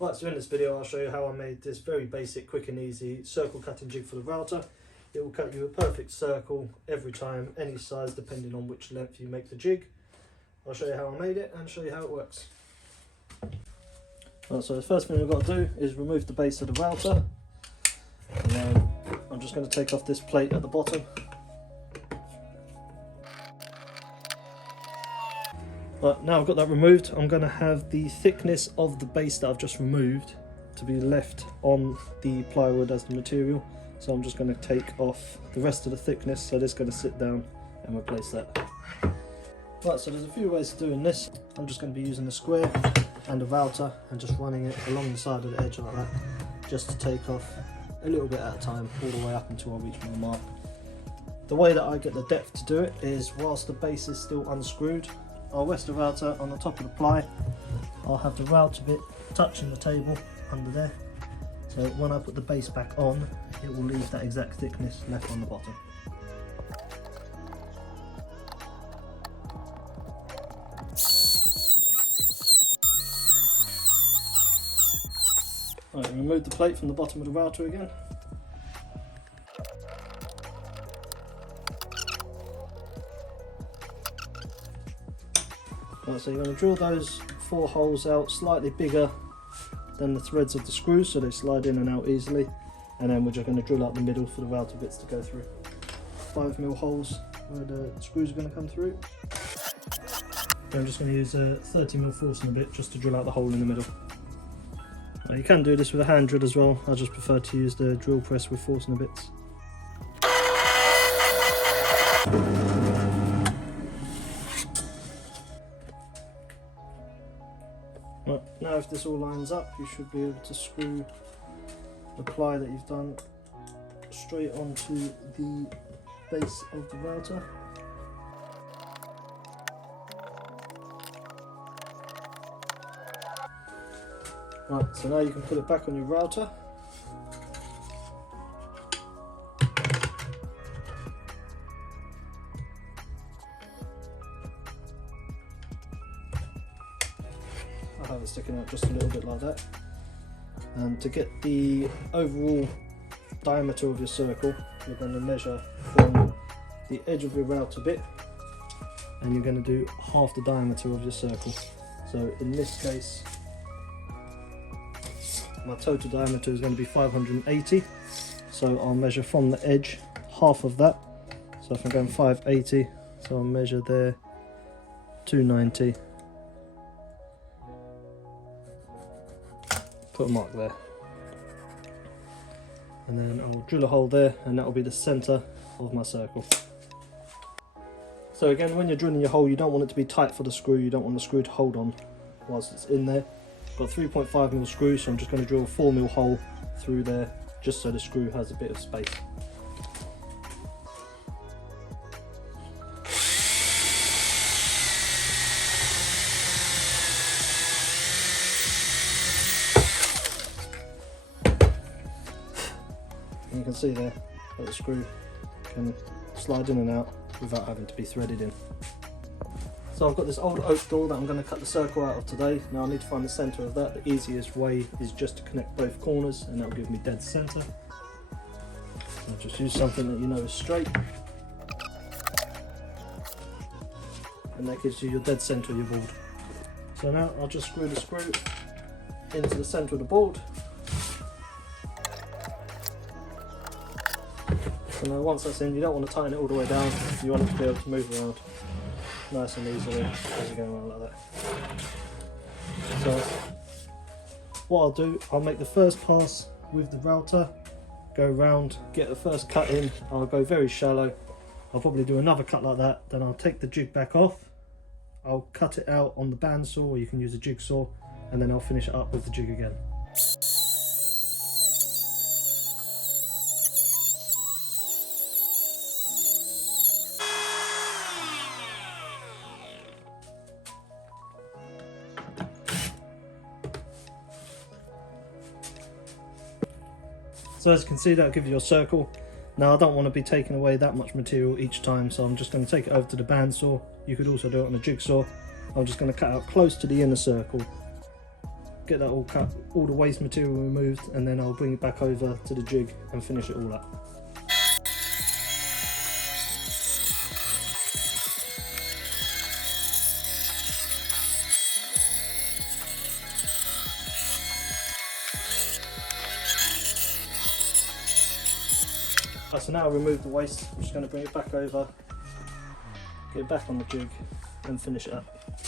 Right, so in this video I'll show you how I made this very basic, quick and easy circle cutting jig for the router. It will cut you a perfect circle every time, any size depending on which length you make the jig. I'll show you how I made it and show you how it works. Right, so the first thing we've got to do is remove the base of the router, and then I'm just going to take off this plate at the bottom. Right, now I've got that removed, I'm going to have the thickness of the base that I've just removed to be left on the plywood as the material. So I'm just going to take off the rest of the thickness, so this is going to sit down and replace that. Right, so there's a few ways of doing this. I'm just going to be using a square and a router and just running it along the side of the edge like that, just to take off a little bit at a time, all the way up until I reach my mark. The way that I get the depth to do it is, whilst the base is still unscrewed, I'll rest the router on the top of the ply. I'll have the router bit touching the table under there, so when I put the base back on, it will leave that exact thickness left on the bottom. Right, remove the plate from the bottom of the router again. Right, so you're going to drill those 4 holes out slightly bigger than the threads of the screws, so they slide in and out easily, and then we're just going to drill out the middle for the router bits to go through. 5mm holes where the screws are going to come through. I'm just going to use a 30mm Forstner bit just to drill out the hole in the middle. Now, you can do this with a hand drill as well. I just prefer to use the drill press with Forstner bits. Right, now if this all lines up, you should be able to screw the ply that you've done straight onto the base of the router. Right, so now you can put it back on your router. I'll have it sticking out just a little bit like that. And to get the overall diameter of your circle, you're going to measure from the edge of your router bit, and you're going to do half the diameter of your circle. So in this case, my total diameter is going to be 580, so I'll measure from the edge half of that. So if I'm going 580, so I'll measure there 290. Put a mark there, and then I'll drill a hole there, and that will be the centre of my circle. So again, when you're drilling your hole, you don't want it to be tight for the screw, you don't want the screw to hold on whilst it's in there. Got 3.5mm screw, so I'm just going to drill a 4mm hole through there, just so the screw has a bit of space. And you can see there that the screw can slide in and out without having to be threaded in. So I've got this old oak door that I'm going to cut the circle out of today. Now I need to find the centre of that. The easiest way is just to connect both corners, and that will give me dead centre. So just use something that you know is straight, and that gives you your dead centre of your board. So now I'll just screw the screw into the centre of the board. So now once that's in, you don't want to tighten it all the way down, you want it to be able to move around nice and easily as you go around like that. So what I'll do, I'll make the first pass with the router, go round, get the first cut in. I'll go very shallow. I'll probably do another cut like that, then I'll take the jig back off, I'll cut it out on the bandsaw, or you can use a jigsaw, and then I'll finish it up with the jig again. So as you can see, that'll give you your circle. Now I don't want to be taking away that much material each time, so I'm just going to take it over to the bandsaw. You could also do it on a jigsaw. I'm just going to cut out close to the inner circle, get that all cut, all the waste material removed, and then I'll bring it back over to the jig and finish it all up. Right, so now I've removed the waste, I'm just going to bring it back over, get it back on the jig and finish it up.